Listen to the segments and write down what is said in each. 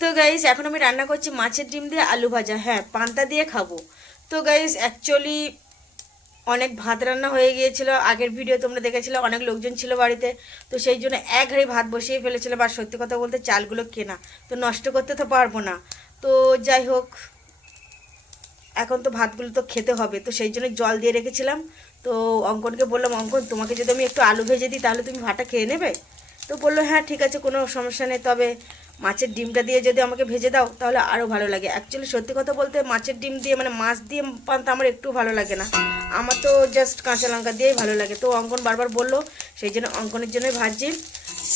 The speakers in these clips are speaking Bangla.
তো গাইস এখন আমি রান্না করছি মাছের ডিম দিয়ে আলু ভাজা, হ্যাঁ পান্তা দিয়ে খাবো। তো গাইস অ্যাকচুয়ালি অনেক ভাত রান্না হয়ে গিয়েছিল, আগের ভিডিও তোমরা দেখেছিলে, অনেক লোকজন ছিল বাড়িতে। তো সেই জন্য এক হাঁড়ি ভাত বসিয়ে ফেলেছিলাম। আর সত্যি কথা বলতে চালগুলো কেনা, তো নষ্ট করতে তো পারবো না। তো যাই হোক, এখন তো ভাতগুলো তো খেতে হবে, তো সেই জন্য জল দিয়ে রেখেছিলাম। তো অঙ্কনকে বললাম, অঙ্কন তোমাকে যদি আমি একটু আলু ভেজে দিই তাহলে তুমি ভাতটা খেয়ে নেবে? তো বললো হ্যাঁ ঠিক আছে, কোনো সমস্যা নেই, তবে মাছের ডিমটা দিয়ে যদি আমাকে ভেজে দাও তাহলে আরও ভালো লাগে। অ্যাকচুয়ালি সত্যি কথা বলতে মাছের ডিম দিয়ে মানে মাছ দিয়ে পান্তা আমার একটু ভালো লাগে না, আমার তো জাস্ট কাঁচা লঙ্কা দিয়েই ভালো লাগে। তো অঙ্কন বারবার বললো, সেই জন্য অঙ্কনের জন্যই ভাজছি।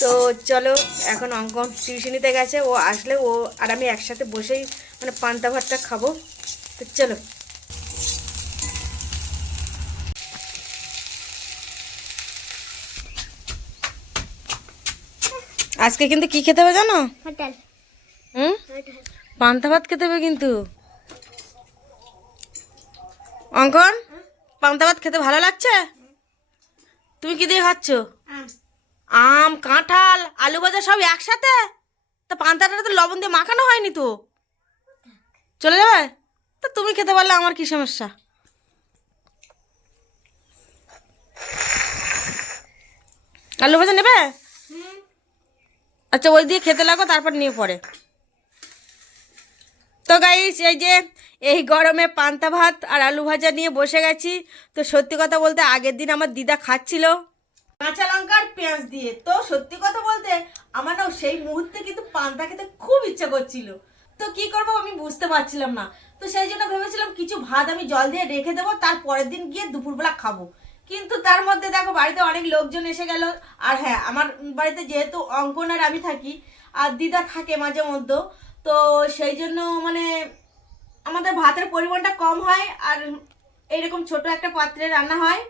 তো চলো, এখন অঙ্কন টিউশনিতে গেছে, ও আসলে ও আর আমি একসাথে বসেই মানে পান্তা ভাতটা খাবো। তো চলো। আজকে কিন্তু কি খেতে হবে জানো? হোটেল। হুম, পান্তা ভাত খেতে হবে কিন্তু। অঙ্কন, পান্তা ভাত খেতে ভালো লাগছে? তুমি কি দিয়ে খাচ্ছ? আম, কাঁঠাল, আলু ভাজা সব একসাথে? তা পান্তাটা তো লবণ দিয়ে মাখানো হয়নি তো, চলে যাবে? তা তুমি খেতে পারলে আমার কি সমস্যা? আলু ভাজা নেবে? আচ্ছা ওই দিয়ে খেতে লাগো, তারপর নিয়ে পরে। তো গাইস এই যে এই গরমে পান্তা ভাত আর আলু ভাজা নিয়ে বসে গেছি। তো সত্যি কথা বলতে আগের দিন আমার দিদা খাচ্ছিল কাঁচা লঙ্কা আর পেঁয়াজ দিয়ে, তো সত্যি কথা বলতে আমার না সেই মুহূর্তে কিন্তু পান্তা খেতে খুব ইচ্ছা করছিল। তো কি করব আমি বুঝতে পারছিলাম না। তো সেই জন্য ভেবেছিলাম কিছু ভাত আমি জল দিয়ে রেখে দেবো, তার পরের দিন গিয়ে দুপুরবেলা খাবো। কিন্তু তার মধ্যে দেখো বাড়িতে অনেক লোকজন এসে গেল। আর হ্যাঁ, আমার বাড়িতে যেহেতু অঙ্কন আর আমি থাকি আর দিদা থাকে মাঝে মধ্যে, তো সেই জন্য মানে আমাদের ভাতের পরিমাণটা কম হয়। আর এইরকম ছোট একটা পাত্রে রান্না হয়,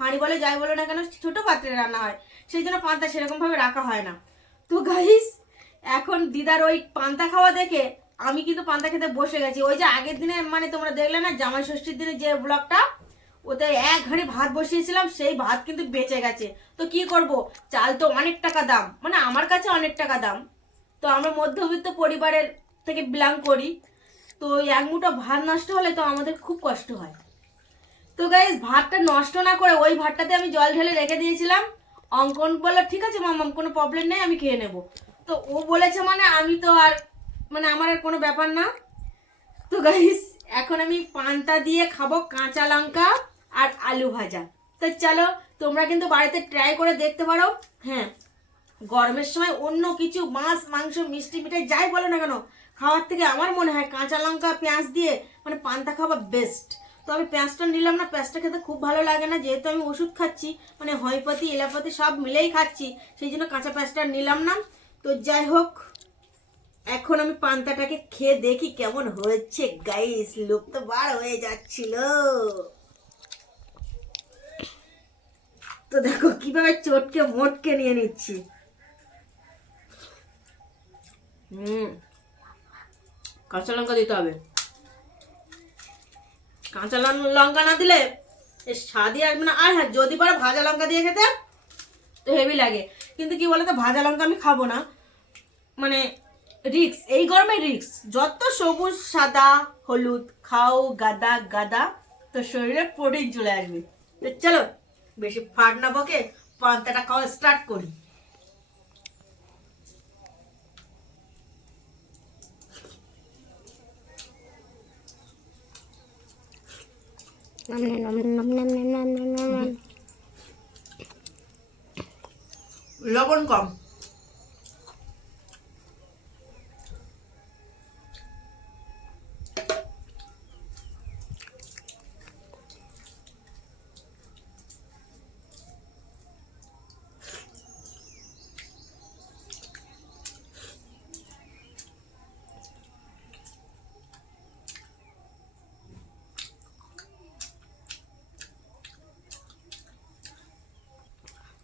হাঁড়ি বলে যাই বলো না কেন, ছোট পাত্রে রান্না হয়, সেই জন্য পান্তা সেরকম ভাবে রাখা হয় না। তো গাইস এখন দিদার ওই পান্তা খাওয়া দেখে আমি কিন্তু পান্তা খেতে বসে গেছি। ওই যে আগের দিনে মানে তোমরা দেখলে না জামাই ষষ্ঠীর দিনে যে ব্লগটা, ওতে এক হাঁড়ি ভাত বসিয়েছিলাম, সেই ভাত কিন্তু বেঁচে গেছে। তো কি করব, চাল তো অনেক টাকা দাম, মানে আমার কাছে অনেক টাকা দাম। তো আমরা মধ্যবিত্ত পরিবারের থেকে বিলং করি, তো ওই এক মুঠো ভাত নষ্ট হলে তো আমাদের খুব কষ্ট হয়। তো গাইস ভাতটা নষ্ট না করে ওই ভাতটাতে আমি জল ঢেলে রেখে দিয়েছিলাম। অঙ্কন বললো ঠিক আছে মাম্মাম, কোনো প্রবলেম নেই, আমি খেয়ে নেব। তো ও বলেছে মানে আমি তো আর মানে আমার আর কোনো ব্যাপার না। তো গাইস এখন আমি পান্তা দিয়ে খাবো কাঁচা লঙ্কা আর আলু ভাজা। তো চলো, তোমরা কিন্তু বাড়িতে ট্রাই করে দেখতে পারো। হ্যাঁ, গরমের সময় অন্য কিছু মাছ মাংস মিষ্টি মিঠাই যাই বলো না কেন, খাওয়ার থেকে আমার মনে হয় কাঁচা লঙ্কা পেঁয়াজ দিয়ে মানে পান্তা খাওয়া বেস্ট। তো আমি পেঁয়াজটা নিলাম না, পেঁয়াজটা খেতে খুব ভালো লাগে না, যেহেতু আমি ওষুধ খাচ্ছি মানে হয়পাতি এলাপাতি সব মিলেই খাচ্ছি, সেই জন্য কাঁচা পেঁয়াজটা নিলাম না। তো যাই হোক, এখন আমি পান্তাটাকে খেয়ে দেখি কেমন হয়েছে। গাইস লোক তো বার হয়ে যাচ্ছিল। তো দেখো কিভাবে চটকে মোটকে নিয়ে নিচ্ছি। কাঁচা লঙ্কা দিতে হবে, কাঁচা লঙ্কা না দিলে এর স্বাদই আসবে না। আর হ্যাঁ, যদি পারো ভাজা লঙ্কা দিয়ে খেতে তো হেভি লাগে, কিন্তু কি বলতো ভাজা লঙ্কা আমি খাবো না, মানে রিক্স, এই গরমে রিক্স। যত সবুজ সাদা হলুদ খাও গাদা গাদা, তো শরীরে প্রোটিন চলে আসবে। তো চলো বেশি ফাট না বকে পান্তাটা খাওয়া স্টার্ট করি। লবণ কম।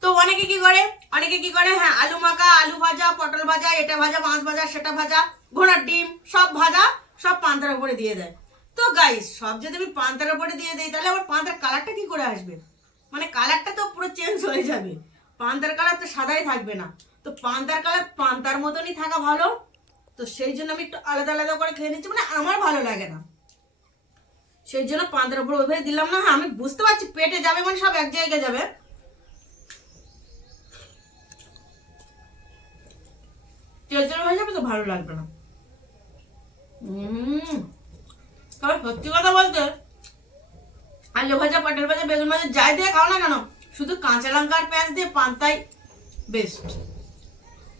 তো অনেকে কি করে, হ্যাঁ আলু মাখা, আলু ভাজা, পটল ভাজা, এটা ভাজা, মাছ ভাজা, সেটা ভাজা, ঘোড়ার ডিম সব ভাজা সব পান্তার উপরে দিয়ে দেয়। তো গাইস সব যদি আমি পান্তার উপরে দিয়ে দিই তাহলে আবার পান্তার কালারটা কি করে আসবে, মানে কালারটা তো পুরো চেঞ্জ হয়ে যাবে, পান্তার কালার তো সাদাই থাকবে না। তো তো পান্তার কালার পান্তার মতনই থাকা ভালো, তো সেই জন্য আমি একটু আলাদা আলাদা করে খেয়ে নিচ্ছি, মানে আমার ভালো লাগে না, সেই জন্য পান্তার উপর ওইভাবে দিলাম না। হ্যাঁ আমি বুঝতে পারছি পেটে যাবে মানে সব এক জায়গায় যাবে, তেল তেল হয়ে যাবে তো ভালো লাগবে না। তবে সত্যি কথা বলতে আলু ভাজা, পটল ভাজা, বেগুন ভাজা যাই দিয়ে খাও না কেন, শুধু কাঁচা লঙ্কা আর পেঁয়াজ দিয়ে পান্তাই বেস্ট।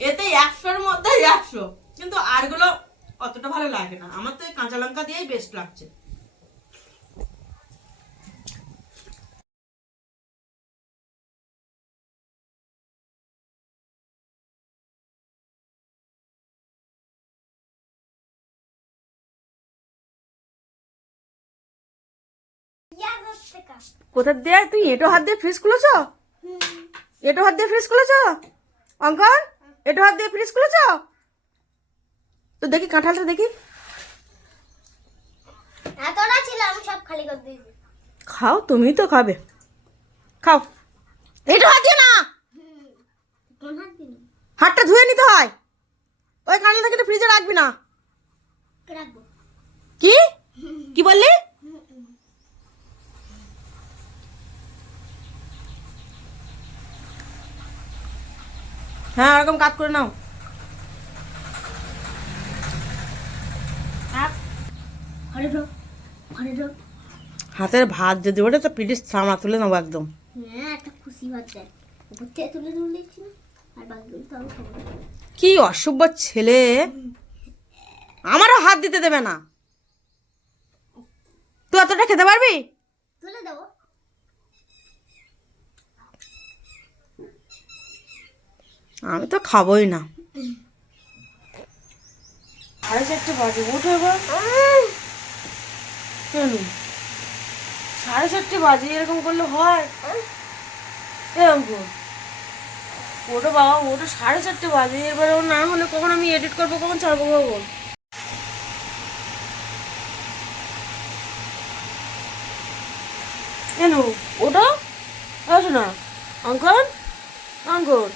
এতে 100-র মধ্যে 100, কিন্তু আরগুলো অতটা ভালো লাগে না। আমার তো এই কাঁচা লঙ্কা দিয়েই বেস্ট লাগছে। কোথা দিয়ে তুই এটো হাত দিয়ে ফ্রিজ খুলেছ? এটো হাত দিয়ে ফ্রিজ খুলেছ অঙ্কন? এটো হাত দিয়ে ফ্রিজ খুলেছ? তো দেখি কাঁঠালটা দেখি। এতটা ছিল আমি সব খালি করে দিয়েছি। খাও, তুমি তো খাবে, খাও। এটো হাত দিয়ে না, কোন হাত দিন হাতটা ধুয়ে নিতে হয়। ওই কাঁঠালটা কিন্তু ফ্রিজে রাখবি না। রাখবো? কি কি বললি? হ্যাঁ ওরকম কাজ করে নাও। ঘরে ঢোক, ঘরে ঢোক। হাতের ভাত যদি ওঠে তো পিটিস সামলা তুলে নেবো একদম। হ্যাঁ একটা খুশি ভাত দেয়, উপর থেকে তুলে তুলে দিচ্ছি না, আর বাকিগুলো তো আমি খাবো। কি অসভ্য ছেলে, আমারও হাত দিতে দেবে না। তুই এতটা খেতে পারবি? তুলে দেবো। আমি তো খাবোই না। 4:30 বাজে, উঠে এবার। কেন 4:30 বাজে? এরকম করলে হয়? ওটা বাবা, ওটা 4:30 বাজে, এবার ও না হলে কখন আমি এডিট করবো, কখন ছাড়বো কখন? কেন ওটা আসো না অঙ্কন, অঙ্কন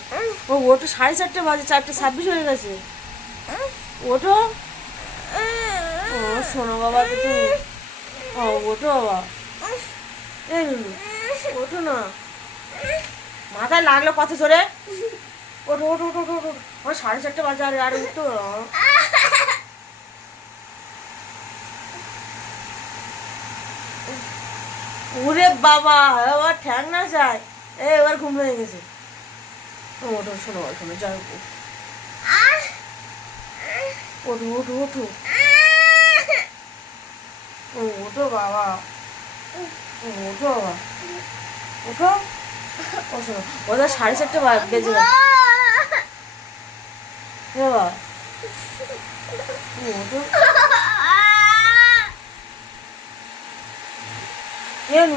ও ওটা 4:30 বাজে, 4:26 হয়ে গেছে। ওঠো, ও শোনো বাবা তুমি, ও ওঠো বাবা, এই ওঠো না, মাথায় লাগলো কত জোরে। ওঠো ওঠো ওঠো ওঠো ওঠো, আমার 4:30 বাজে, আর আর উঠতো। ওরে বাবা, এবার ঠ্যাং না যায়, এবার ঘুম হয়ে গেছে। ওঠো শোনো শোনো, যাই হোক ওঠো ওঠো ওঠো, ওঠো বাবা, ওঠো বাবা, ওঠো। ও শোনো, ওদের 4:30 বেজে গেছে বাবা, ওঠো। কেন